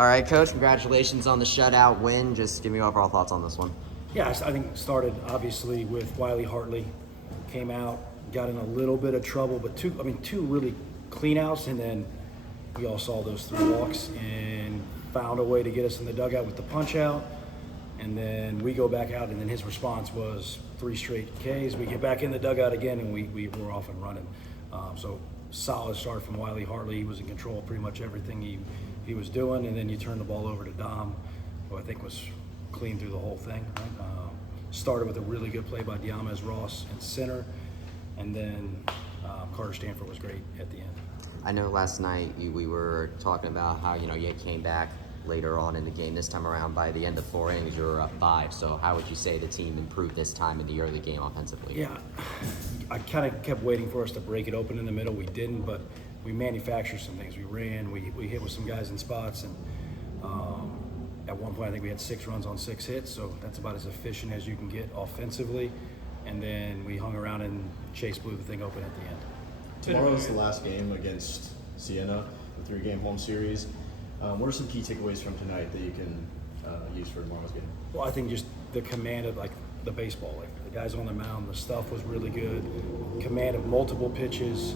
All right, Coach, congratulations on the shutout win. Just give me your overall thoughts on this one. Yeah, I think it started obviously with Wiley Hartley. Came out, got in a little bit of trouble, but two really clean outs, and then we all saw those 3 walks and found a way to get us in the dugout with the punch out. And then we go back out, and then his response was 3 straight Ks. We get back in the dugout again, and we were off and running. So solid start from Wiley Hartley. He was in control of pretty much everything he was doing, and then you turn the ball over to Dom, who I think was clean through the whole thing. Right? Started with a really good play by Diamez Ross in center, and then Carter Stanford was great at the end. I know last night we were talking about how you came back later on in the game. This time around, by the end of 4 innings, you were up 5. So how would you say the team improved this time in the early game offensively? Yeah, I kind of kept waiting for us to break it open in the middle. We didn't, but we manufactured some things. We ran, we hit with some guys in spots, and at one point I think we had 6 runs on 6 hits, so that's about as efficient as you can get offensively. And then we hung around and Chase blew the thing open at the end. Tomorrow's the last game against Siena, the 3-game home series. What are some key takeaways from tonight that you can use for tomorrow's game? Well, I think just the command of the baseball, the guys on the mound, the stuff was really good. Command of multiple pitches,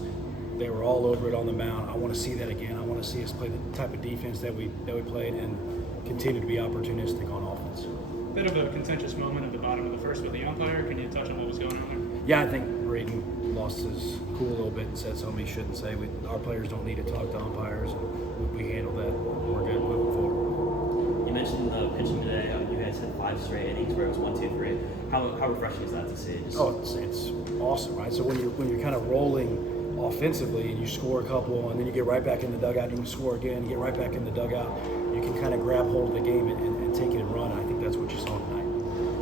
they were all over it on the mound. I want to see that again. I want to see us play the type of defense that we played and continue to be opportunistic on offense. Bit of a contentious moment at the bottom of the first with the umpire. Can you touch on what was going on there? Yeah, I think Braden lost his cool a little bit and said something he shouldn't say. Our players don't need to talk to umpires, and we handle that. We're good moving forward. You mentioned the pitching today. You guys had 5 straight innings where it was 1, 2, 3. How refreshing is that to see? It's awesome, right? So when you're kind of rolling offensively and you score a couple, and then you get right back in the dugout, and you score again, you get right back in the dugout, you can kind of grab hold of the game and take it and run. And I think that's what you saw tonight.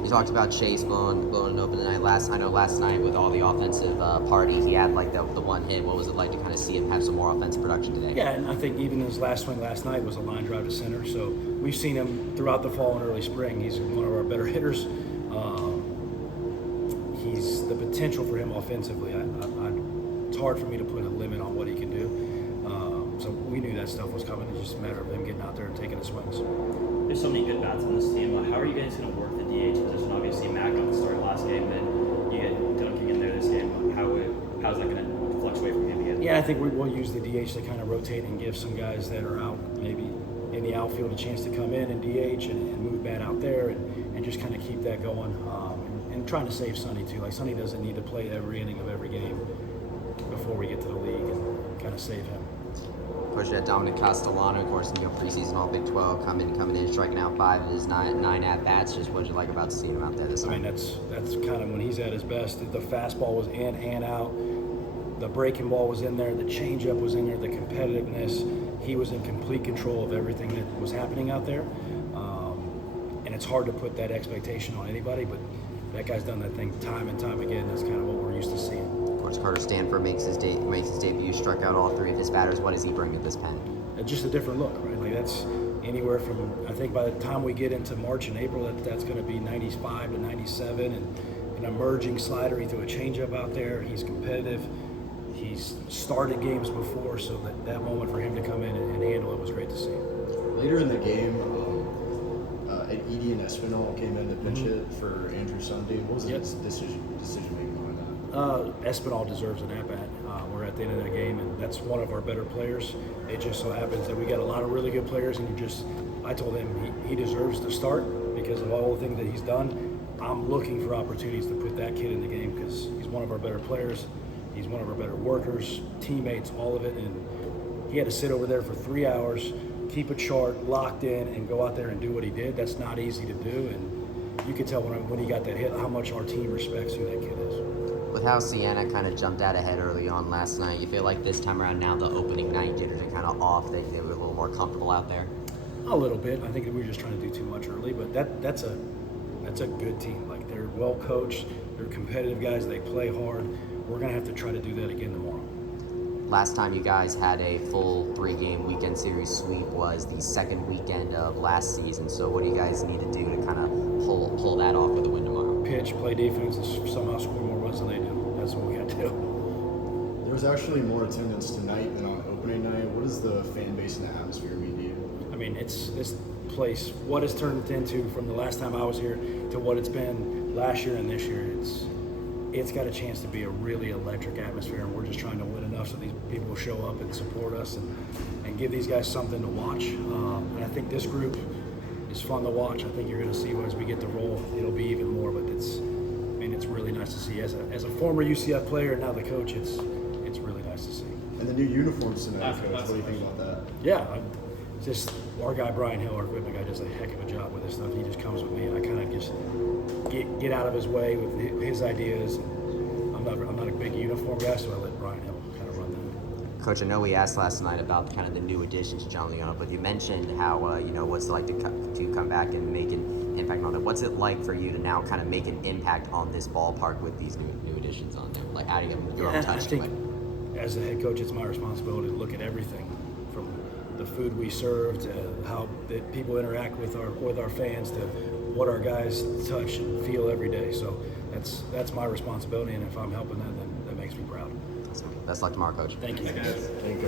You talked about Chase blowing it open tonight. Last night with all the offensive party, he had the one hit. What was it like to kind of see him have some more offensive production today? Yeah, and I think even his last swing last night was a line drive to center. So we've seen him throughout the fall and early spring. He's one of our better hitters. He's the potential for him offensively. It's hard for me to put a limit on what he can do. So we knew that stuff was coming. It's just a matter of him getting out there and taking the swings. There's so many good bats on this team. How are you guys going to work the DH position? Obviously, Mac got the start last game, but you get Dunking in there this game. How's that going to fluctuate from game to game? Yeah, I think we'll use the DH to kind of rotate and give some guys that are out maybe in the outfield a chance to come in and DH and move bat out there and just kind of keep that going. And trying to save Sonny too. Sonny doesn't need to play every inning of every game before we get to the league and kind of save him. Coach, that Dominic Castellano, of course, preseason All Big 12, coming in, striking out 5 of his 9 at-bats. Just what you like about seeing him out there this time? I mean, that's kind of when he's at his best. The fastball was in and out. The breaking ball was in there. The changeup was in there. The competitiveness. He was in complete control of everything that was happening out there. And it's hard to put that expectation on anybody, but that guy's done that thing time and time again. That's kind of what we're used to seeing. Of course, Carter Stanford makes his debut, struck out all 3 of his batters. What does he bring at this pen? Just a different look, right? That's anywhere from, I think by the time we get into March and April, that's going to be 95 to 97, and an emerging slider. He threw a changeup out there. He's competitive. He's started games before, so that moment for him to come in and handle it was great to see. Later in the game, Edie and Espinal came in to pinch hit for Andrew Sunday. What was the decision making behind that? Espinal deserves an at-bat. We're at the end of that game, and that's one of our better players. It just so happens that we got a lot of really good players, and I told him he deserves to start because of all the things that he's done. I'm looking for opportunities to put that kid in the game because he's one of our better players. He's one of our better workers, teammates, all of it, and he had to sit over there for 3 hours, keep a chart locked in, and go out there and do what he did. That's not easy to do, and you could tell when he got that hit how much our team respects who that kid is. With how Siena kind of jumped out ahead early on last night, you feel like this time around now the opening night jitters are kind of off, they were a little more comfortable out there? A little bit. I think that we were just trying to do too much early, but that's a good team. They're well coached, they're competitive guys, they play hard. We're going to have to try to do that again tomorrow. Last time you guys had a full 3-game weekend series sweep was the second weekend of last season. So what do you guys need to do to kind of pull that off with a win tomorrow? Pitch, play defense, and somehow score more runs than they do. That's what we got to do. There was actually more attendance tonight than on opening night. What does the fan base and the atmosphere mean to you? I mean, it's this place, what it's turned into from the last time I was here to what it's been last year and this year. It's got a chance to be a really electric atmosphere, and we're just trying to win enough so these people will show up and support us and give these guys something to watch. And I think this group is fun to watch. I think you're going to see as we get the roll, it'll be even more. But it's really nice to see. As a former UCF player and now the coach, it's really nice to see. And the new uniforms tonight, Coach. What do you think about that? Yeah, just our guy Brian Hill, our equipment guy, does a heck of a job with this stuff. He just comes with me, and I kind of just get out of his way with his ideas. I'm not a big uniform guy, so I let Brian Hill kind of run that. Coach, I know we asked last night about kind of the new additions to John Leon, but you mentioned how what's it like to come back and make an impact on it. What's it like for you to now kind of make an impact on this ballpark with these new additions on there, like adding your own touch to it? As the head coach, it's my responsibility to look at everything, from the food we serve to how that people interact with our fans to what our guys touch and feel every day. So that's my responsibility, and if I'm helping that, then that makes me proud. Best luck tomorrow, Coach. Thank you. Thanks, guys. Thank you.